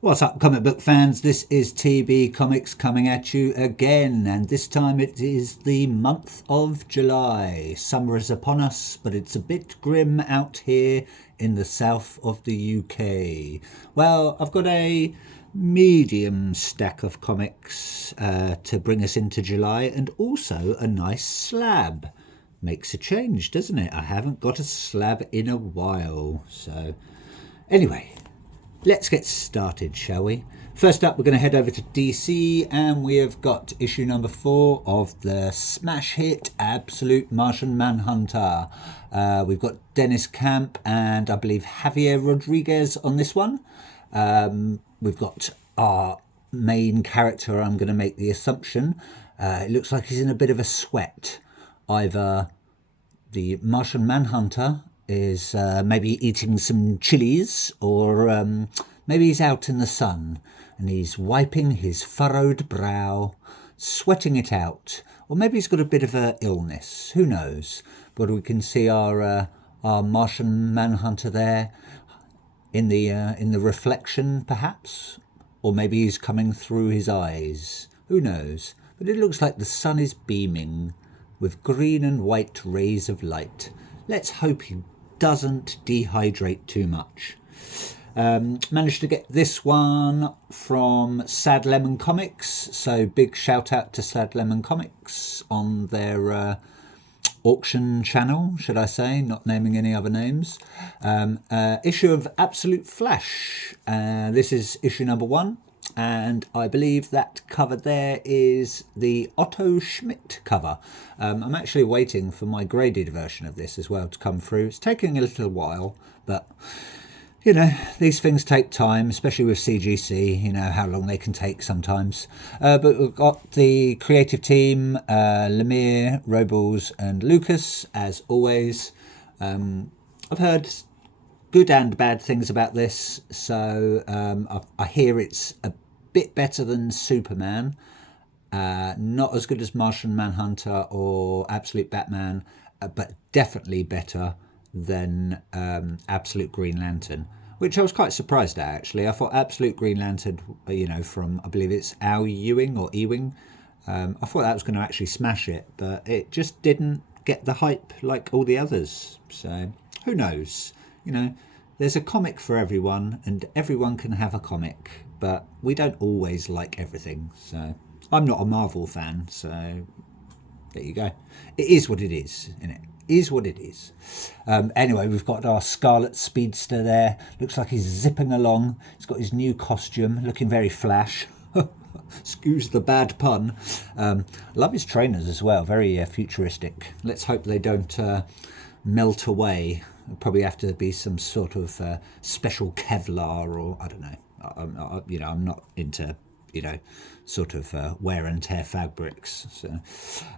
What's up, comic book fans? This is TB Comics coming at you again, and this time it is the month of July. Summer is upon us, but it's a bit grim out here in the south of the UK. Well, I've got a medium stack of comics to bring us into July, and also a nice slab. Makes a change, doesn't it? I haven't got a slab in a while, so anyway. Let's get started, shall we? First up, we're going to head over to DC, and we have got issue number 4 of the smash hit Absolute Martian Manhunter. We've got Dennis Camp and I believe Javier Rodriguez on this one. We've got our main character. I'm going to make the assumption. It looks like he's in a bit of a sweat. Either the Martian Manhunter is maybe eating some chilies, or maybe he's out in the sun and he's wiping his furrowed brow, sweating it out, or maybe he's got a bit of a illness. Who knows? But we can see our Martian Manhunter there in the reflection, perhaps, or maybe he's coming through his eyes. Who knows? But it looks like the sun is beaming with green and white rays of light. Let's hope he doesn't dehydrate too much. Managed to get this one from Sad Lemon Comics, so big shout out to Sad Lemon Comics on their auction channel, should I say, not naming any other names. Issue of Absolute Flash. This is issue number 1. And I believe that cover there is the Otto Schmidt cover. I'm actually waiting for my graded version of this as well to come through. It's taking a little while, but you know, these things take time, especially with CGC, you know how long they can take sometimes. But we've got the creative team, Lemire, Robles and Lucas, as always. I've heard good and bad things about this, so I hear it's a bit better than Superman, not as good as Martian Manhunter or Absolute Batman, but definitely better than Absolute Green Lantern, which I was quite surprised at, actually. I thought Absolute Green Lantern, from, I believe it's Al Ewing or Ewing, I thought that was going to actually smash it, but it just didn't get the hype like all the others, so who knows? There's a comic for everyone, and everyone can have a comic, but we don't always like everything. So I'm not a Marvel fan, so there you go. It is what it is, innit? It is what it is. Anyway, we've got our Scarlet Speedster there. Looks like he's zipping along. He's got his new costume, looking very Flash. Excuse the bad pun. Love his trainers as well, very futuristic. Let's hope they don't melt away. Probably have to be some sort of special Kevlar, or I don't know. I'm not into sort of wear and tear fabrics. So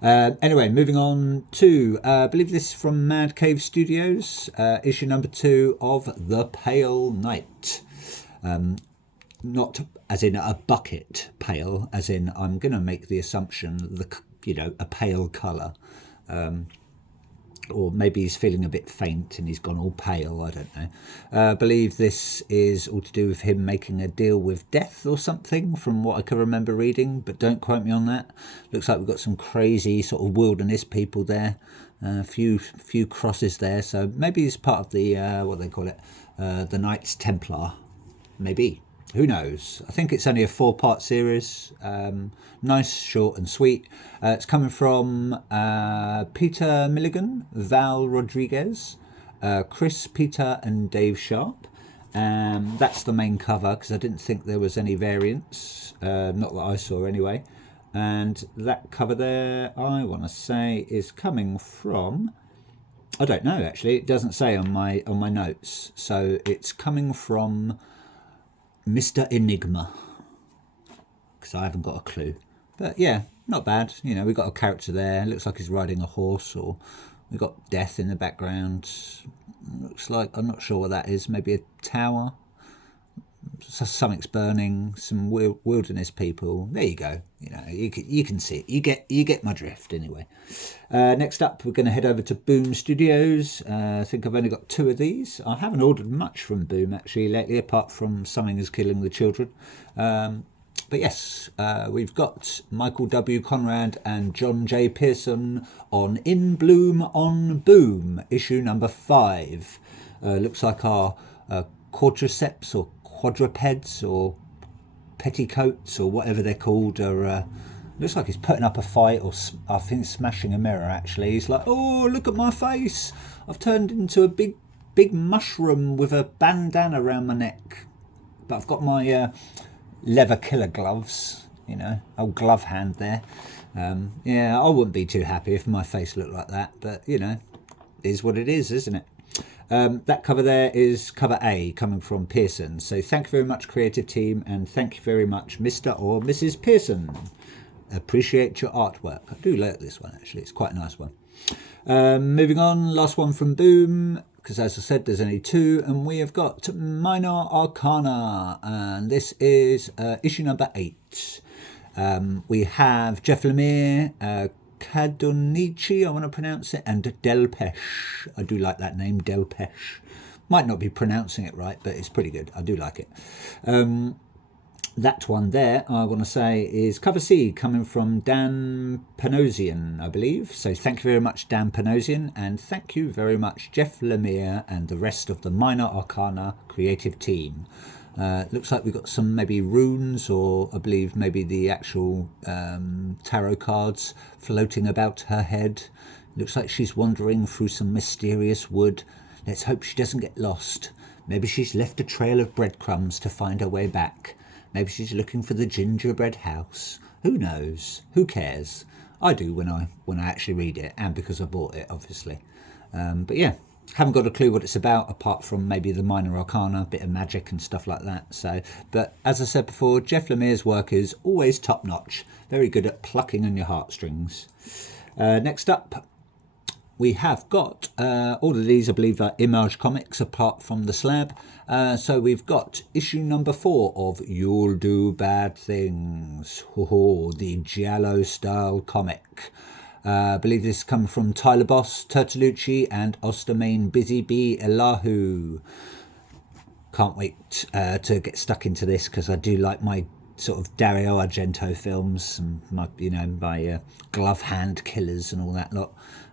anyway, moving on to I believe this is from Mad Cave Studios, issue number 2 of The Pale Knight. Not as in a bucket pale, as in I'm going to make the assumption a pale colour. Or maybe he's feeling a bit faint and he's gone all pale, I don't know. I believe this is all to do with him making a deal with death or something, from what I can remember reading, but don't quote me on that. Looks like we've got some crazy sort of wilderness people there, a few crosses there, so maybe he's part of the, what they call it, the Knights Templar, maybe. Who knows? I think it's only a 4-part series. Nice, short and sweet. It's coming from Peter Milligan, Val Rodriguez, Chris, Peter and Dave Sharp. That's the main cover, because I didn't think there was any variants. Not that I saw anyway. And that cover there, I want to say, is coming from... I don't know, actually. It doesn't say on my notes. So it's coming from Mr. Enigma, because I haven't got a clue. But yeah, not bad. We've got a character there. Looks like he's riding a horse, or we've got death in the background. Looks like, I'm not sure what that is. Maybe a tower. something's burning, some wilderness people. There you go. You can see it. You get my drift anyway. Next up, we're going to head over to Boom Studios. I think I've only got 2 of these. I haven't ordered much from Boom actually lately, apart from Something Is Killing the Children. But yes, we've got Michael W. Conrad and John J. Pearson on In Bloom on Boom, issue number 5. Looks like our quadriceps or quadrupeds or petticoats or whatever they're called are... looks like he's putting up a fight, or I think smashing a mirror actually. He's like, oh, look at my face. I've turned into a big mushroom with a bandana around my neck. But I've got my... leather killer gloves, old glove hand there. Yeah, I wouldn't be too happy if my face looked like that, but is what it is, isn't it? That cover there is cover A, coming from Pearson. So thank you very much, creative team, and thank you very much, Mr. or Mrs. Pearson. Appreciate your artwork. I do like this one actually, it's quite a nice one. Moving on, last one from Boom, because as I said, there's only 2, and we have got Minor Arcana, and this is issue number 8. We have Jeff Lemire, Kadonichi, I want to pronounce it, and Delpeche. I do like that name, Delpeche. Might not be pronouncing it right, but it's pretty good. I do like it. That one there, I want to say, is cover C, coming from Dan Panosian, I believe. So thank you very much, Dan Panosian, and thank you very much, Jeff Lemire and the rest of the Minor Arcana creative team. Looks like we've got some maybe runes, or I believe maybe the actual tarot cards floating about her head. Looks like she's wandering through some mysterious wood. Let's hope she doesn't get lost. Maybe she's left a trail of breadcrumbs to find her way back. Maybe she's looking for the gingerbread house. Who knows? Who cares? I do when I actually read it, and because I bought it, obviously. But yeah, haven't got a clue what it's about, apart from maybe the Minor Arcana, a bit of magic and stuff like that. So, but as I said before, Jeff Lemire's work is always top notch. Very good at plucking on your heartstrings. Next up, we have got all of these, I believe, are Image Comics, apart from the slab. So we've got issue number 4 of You'll Do Bad Things, the Giallo style comic. I believe this comes from Tyler Boss, Turtolucci, and Ostermain Busy Bee Elahu. Can't wait to get stuck into this, because I do like my sort of Dario Argento films, and my glove hand killers and all that lot.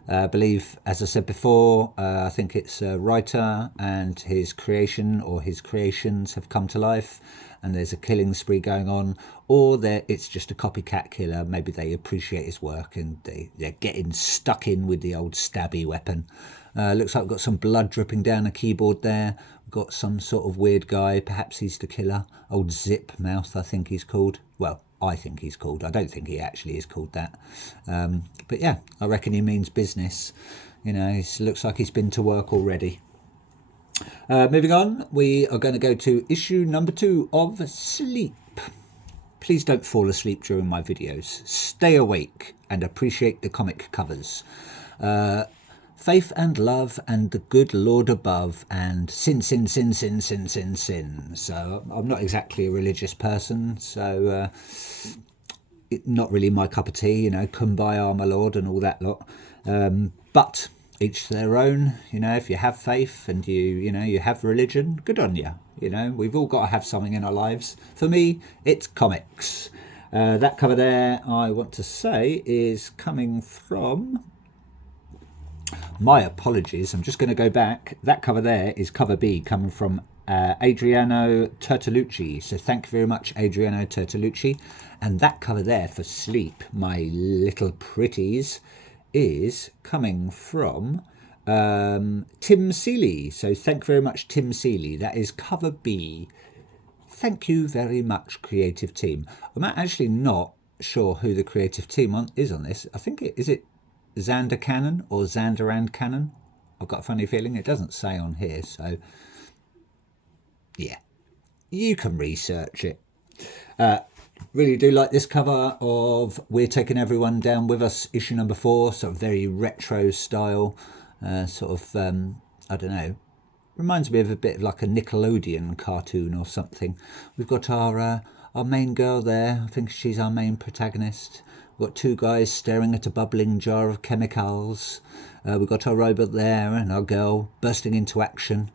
I believe, as I said before, I think it's a writer and his creation or his creations have come to life, and there's a killing spree going on, or it's just a copycat killer. Maybe they appreciate his work and they're getting stuck in with the old stabby weapon. Looks like we've got some blood dripping down the keyboard there. We've got some sort of weird guy, perhaps he's the killer. Old Zip Mouth, I think he's called. Well, I think he's called. I don't think he actually is called that. But yeah, I reckon he means business. It looks like he's been to work already. Moving on, we are going to go to issue number 2 of Sleep. Please don't fall asleep during my videos. Stay awake and appreciate the comic covers. Faith and love and the good Lord above, and sin, sin, sin, sin, sin, sin, sin. So I'm not exactly a religious person, so not really my cup of tea, kumbaya, my Lord, and all that lot. But each to their own. If you have faith and you have religion, good on you. We've all got to have something in our lives. For me, it's comics. That cover there, I want to say, is coming from... My apologies, I'm just going to go back. That cover there is cover B, coming from Adriano Turtolucci. So thank you very much, Adriano Turtolucci. And that cover there for Sleep, my little pretties, is coming from Tim Seeley. So thank you very much, Tim Seeley. That is cover B. Thank you very much, creative team. I'm actually not sure who the creative team is on this. I think is it Xander Cannon or Xander and Cannon? I've got a funny feeling it doesn't say on here, so yeah, you can research it. Really do like this cover of We're Taking Everyone Down With Us, issue number 4, sort of very retro style, I don't know, Reminds me of a bit of like a Nickelodeon cartoon or something. We've got our main girl there. I think she's our main protagonist. We've got two guys staring at a bubbling jar of chemicals. We've got our robot there and our girl bursting into action.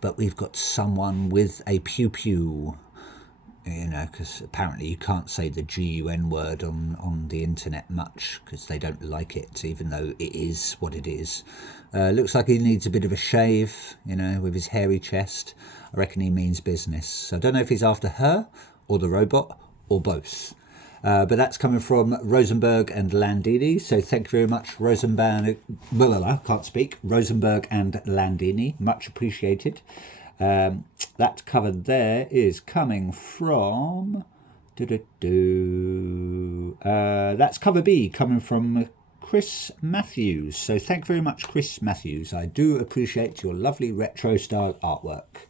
But we've got someone with a pew-pew. You know, because apparently you can't say the GUN word on the internet much because they don't like it, even though it is what it is. Looks like he needs a bit of a shave, you know, with his hairy chest. I reckon he means business. So I don't know if he's after her or the robot or both. But that's coming from Rosenberg and Landini. So thank you very much, Rosenberg. Can't speak. Rosenberg and Landini. Much appreciated. That cover there is coming from that's cover B, coming from Chris Matthews. So thank you very much, Chris Matthews. I do appreciate your lovely retro style artwork.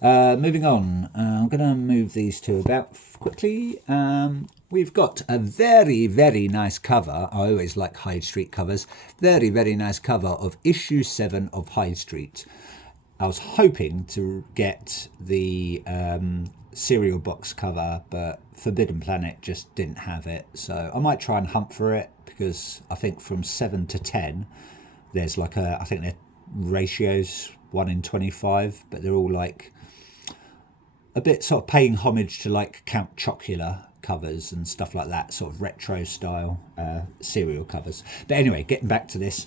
Moving on, I'm going to move these two about quickly. We've got a very, very nice cover. I always like Hyde Street covers. Very, very nice cover of issue 7 of Hyde Street. I was hoping to get the cereal box cover, but Forbidden Planet just didn't have it. So I might try and hunt for it, because I think from 7 to 10, there's like I think they're ratios 1 in 25, but they're all like a bit sort of paying homage to like Count Chocula covers and stuff like that, sort of retro style serial covers. But anyway, getting back to this,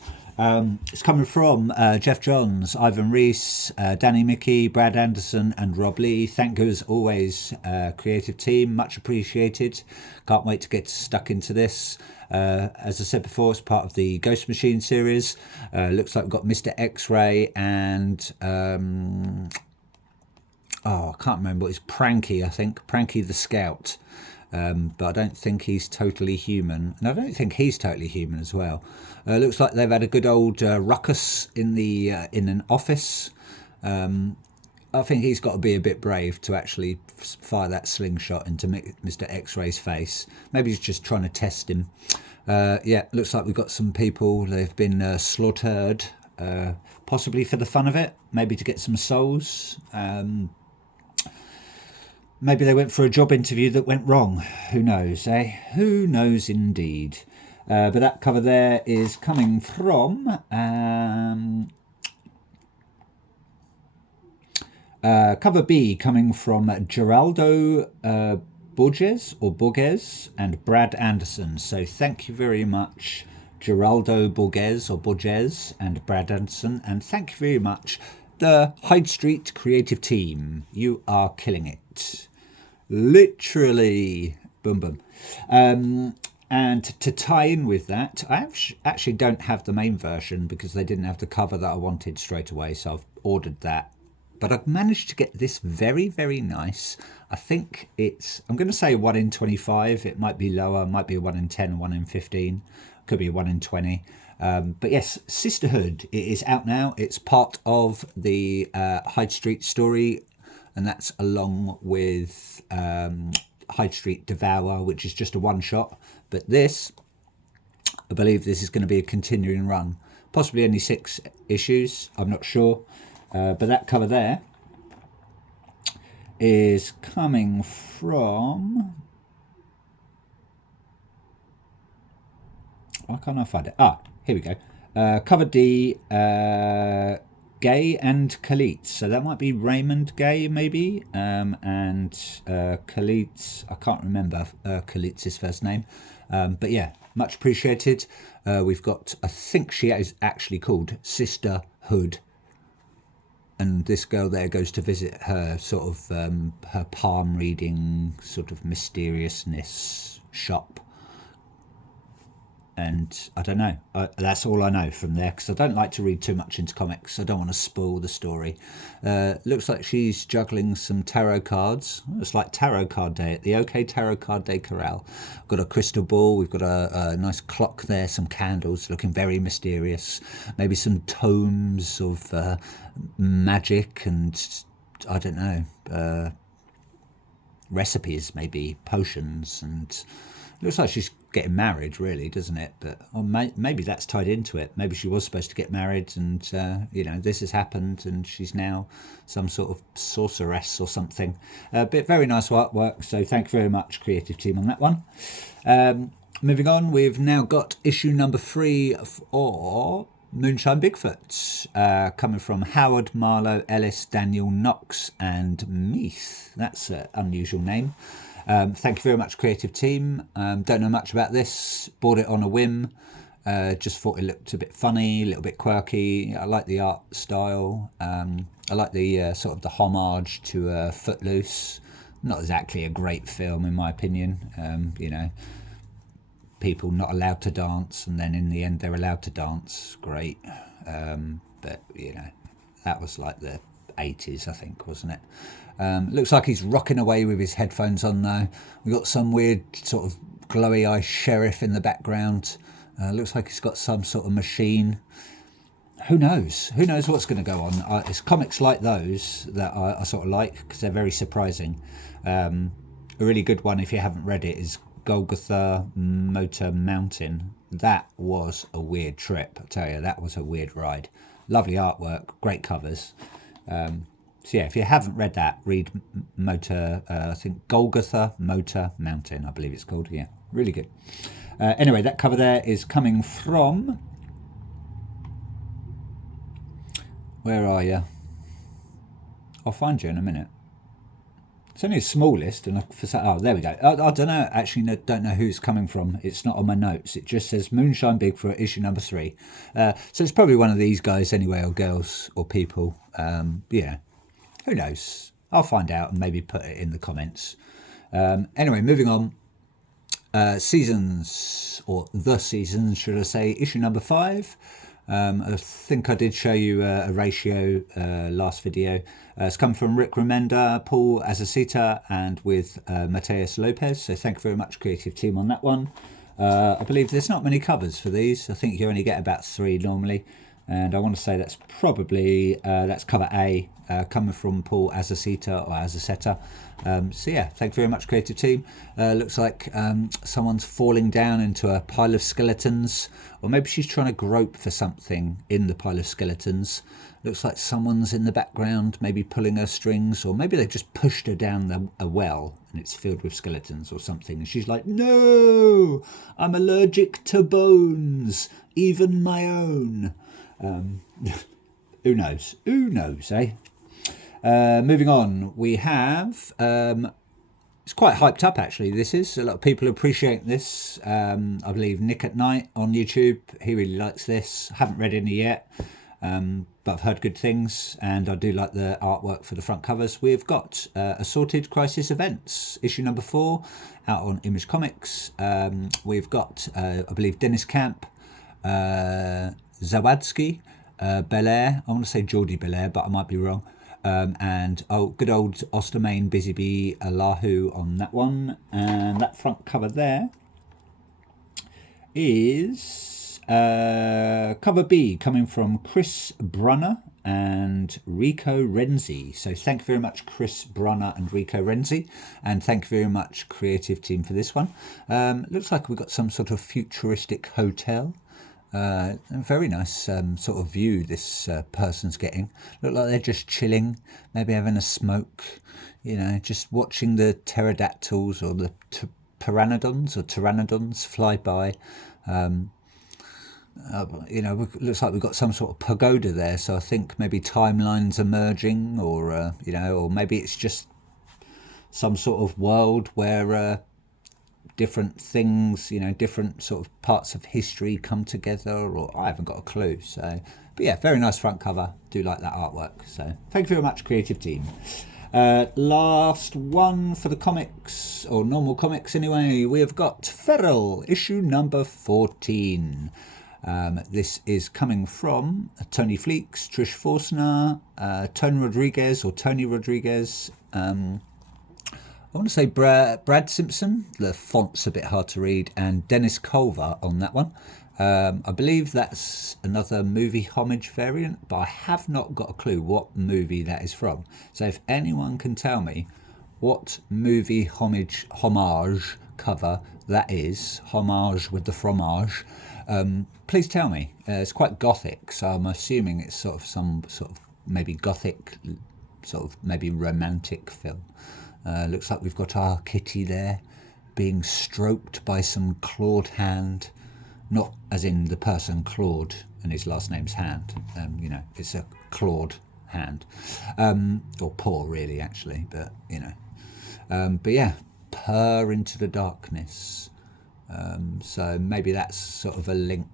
it's coming from Jeff Johns, Ivan Reese, Danny Mickey, Brad Anderson and Rob Lee. Thank you as always, creative team, much appreciated. Can't wait to get stuck into this. As I said before, it's part of the Ghost Machine series. Looks like we've got Mr. X-Ray and I can't remember what it's, Pranky, I think, Pranky the Scout. But I don't think he's totally human, and I don't think he's totally human as well. Looks like they've had a good old ruckus in the in an office. I think he's got to be a bit brave to actually fire that slingshot into Mr. X-Ray's face. Maybe he's just trying to test him. Yeah, looks like we've got some people. They've been slaughtered, possibly for the fun of it, maybe to get some souls. Maybe they went for a job interview that went wrong. Who knows, eh? Who knows indeed. But that cover there is coming from cover B, coming from Geraldo Borges and Brad Anderson. So thank you very much, Geraldo Borges and Brad Anderson. And thank you very much, the Hyde Street creative team. You are killing it. Literally. Boom, boom. And to tie in with that, I actually don't have the main version because they didn't have the cover that I wanted straight away, so I've ordered that. But I've managed to get this very, very nice. I think it's, I'm going to say 1 in 25. It might be lower, might be 1 in 10, 1 in 15. Could be 1 in 20. But yes, Sisterhood, it is out now. It's part of the Hyde Street story, and that's along with Hyde Street Devour, which is just a one-shot. But this, I believe this is going to be a continuing run. Possibly only 6 issues, I'm not sure. But that cover there is coming from... Why can't I find it? Ah, here we go. Cover D, Gay and Khalid. So that might be Raymond Gay, maybe. And Khalid, I can't remember Khalid's first name. But yeah, much appreciated. We've got, I think she is actually called Sisterhood. And this girl there goes to visit her sort of, her palm reading sort of mysteriousness shop. And I don't know, that's all I know from there, because I don't like to read too much into comics. I don't want to spoil the story. Looks like she's juggling some tarot cards. It's like tarot card day at the OK Tarot Card Day Corral. We've got a crystal ball, we've got a nice clock there, some candles looking very mysterious. Maybe some tomes of magic and, I don't know, recipes, maybe potions and... Looks like she's getting married, really, doesn't it? But maybe that's tied into it. Maybe she was supposed to get married, and this has happened, and she's now some sort of sorceress or something. But very nice artwork. So thank you very much, creative team, on that one. Moving on, we've now got issue number 3 for Moonshine Bigfoot, coming from Howard, Marlowe, Ellis, Daniel, Knox, and Meath. That's an unusual name. Thank you very much, creative team. Don't know much about this. Bought it on a whim. Just thought it looked a bit funny, a little bit quirky. I like the art style. I like the sort of the homage to Footloose. Not exactly a great film, in my opinion. People not allowed to dance, and then in the end they're allowed to dance. Great. But that was like the 80s, I think, wasn't it? Looks like he's rocking away with his headphones on though. We've got some weird sort of glowy eye sheriff in the background. Looks like he's got some sort of machine. Who knows? Who knows what's going to go on? It's comics like those that I sort of like, because they're very surprising. A really good one, if you haven't read it, is Golgotha Motor Mountain. That was a weird trip, I tell you. That was a weird ride. Lovely artwork, great covers. So yeah, if you haven't read that, read I think Golgotha Motor Mountain, I believe it's called. Yeah, really good. Anyway, that cover there is coming from... Where are you? I'll find you in a minute. It's only a small list, and there we go. I don't know. Actually, don't know who it's coming from. It's not on my notes. It just says Moonshine Bigfoot, issue number 3. So it's probably one of these guys anyway, or girls, or people. Who knows? I'll find out and maybe put it in the comments. Anyway, moving on. Seasons, or the seasons, should I say? Issue number 5. I think I did show you a ratio last video. It's come from Rick Remender, Paul Azaceta, and with Mateus Lopez. So thank you very much, creative team, on that one. I believe there's not many covers for these. I think you only get about 3 normally. And I want to say that's probably, that's cover A, coming from Paul Azaceta or Azaceta. So yeah, thank you very much, creative team. Looks like someone's falling down into a pile of skeletons, or maybe she's trying to grope for something in the pile of skeletons. Looks like someone's in the background, maybe pulling her strings, or maybe they've just pushed her down a well and it's filled with skeletons or something. And she's like, no, I'm allergic to bones, even my own. Who knows? Who knows, eh? Moving on, we have... it's quite hyped up, actually, this is. A lot of people appreciate this. I believe Nick at Night on YouTube, he really likes this. Haven't read any yet, but I've heard good things, and I do like the artwork for the front covers. We've got Assorted Crisis Events, issue number 4, out on Image Comics. We've got, I believe, Dennis Camp, Zawadzki, Belair. I want to say Geordie Belair, but I might be wrong. And good old Ostermain Busy Bee Allahu on that one. And that front cover there is cover B, coming from Chris Brunner and Rico Renzi. So thank you very much, Chris Brunner and Rico Renzi, and thank you very much, creative team, for this one. Looks like we've got some sort of futuristic hotel. A very nice sort of view this person's getting. Look like they're just chilling, maybe having a smoke, just watching the pterodactyls or the pteranodons fly by. Looks like we've got some sort of pagoda there, so I think maybe timelines emerging, or or maybe it's just some sort of world where different things, different sort of parts of history come together, or I haven't got a clue. So, but yeah, very nice front cover. Do like that artwork. So thank you very much, creative team. Last one for the comics, or normal comics anyway. We have got Feral, issue number 14. This is coming from Tony Fleeks, Trish Forstner, Tony Rodriguez, I want to say Brad Simpson, the font's a bit hard to read, and Dennis Culver on that one. I believe that's another movie homage variant, but I have not got a clue what movie that is from. So if anyone can tell me what movie homage cover that is, homage with the fromage, please tell me. It's quite gothic, so I'm assuming it's sort of some sort of maybe gothic, sort of maybe romantic film. Looks like we've got our kitty there being stroked by some clawed hand, not as in the person Claude and his last name's Hand. You know, it's a clawed hand, or paw really actually, but you know. But yeah, purr into the darkness. So maybe that's sort of a link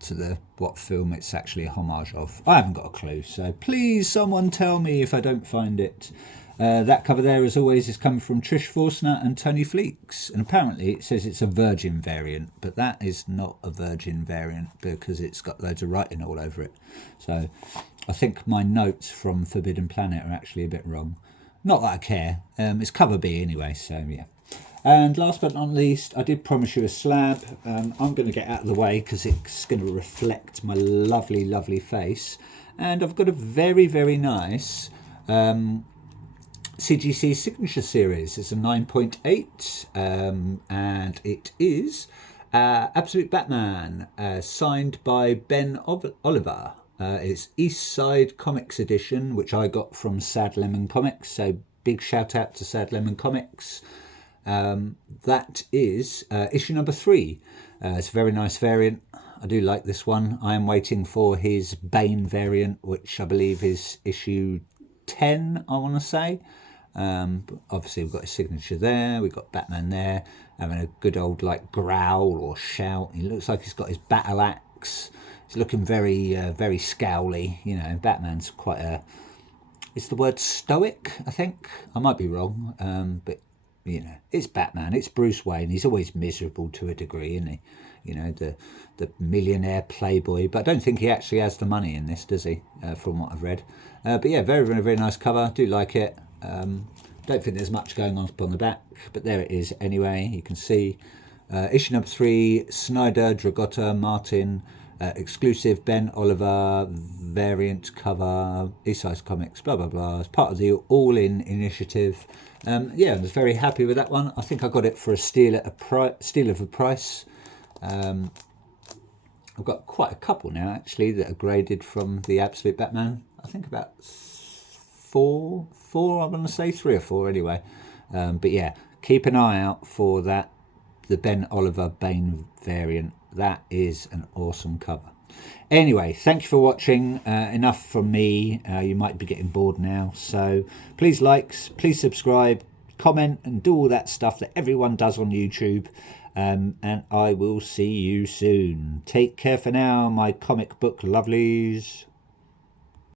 to the what film it's actually a homage of. I haven't got a clue, so please someone tell me if I don't find it. That cover there, as always, is coming from Trish Forstner and Tony Fleeks, and apparently it says it's a Virgin variant, but that is not a Virgin variant because it's got loads of writing all over it. So I think my notes from Forbidden Planet are actually a bit wrong. Not that I care. It's cover B anyway, so yeah. And last but not least, I did promise you a slab. I'm going to get out of the way because it's going to reflect my lovely, lovely face. And I've got a very, very nice CGC Signature Series. It's a 9.8 and it is Absolute Batman, signed by Ben Oliver. It's East Side Comics edition, which I got from Sad Lemon Comics, so big shout out to Sad Lemon Comics. That is issue number 3. It's a very nice variant. I do like this one. I am waiting for his Bane variant, which I believe is issue 10, I want to say. Obviously we've got his signature there, we've got Batman there having a good old like growl or shout. He looks like he's got his battle axe. He's looking very very scowly, you know. Batman's quite a, is the word stoic, I think, I might be wrong, but you know, it's Batman, it's Bruce Wayne. He's always miserable to a degree, isn't he? You know, the millionaire playboy, but I don't think he actually has the money in this, does he, from what I've read. But yeah, very, very, very nice cover. Do like it. Don't think there's much going on the back, but there it is anyway. You can see issue number 3, Snyder, Dragotta, Martin, exclusive Ben Oliver variant cover, East Side Comics, blah blah blah. It's part of the All-In initiative. Yeah, I was very happy with that one. I think I got it for a steal of a price. I've got quite a couple now actually that are graded from the Absolute Batman. I think about four, I'm going to say 3 or 4 anyway. But yeah, keep an eye out for that, the Ben Oliver Bane variant. That is an awesome cover. Anyway, thank you for watching. Enough from me. You might be getting bored now, so please please subscribe, comment, and do all that stuff that everyone does on YouTube. And I will see you soon. Take care for now, my comic book lovelies.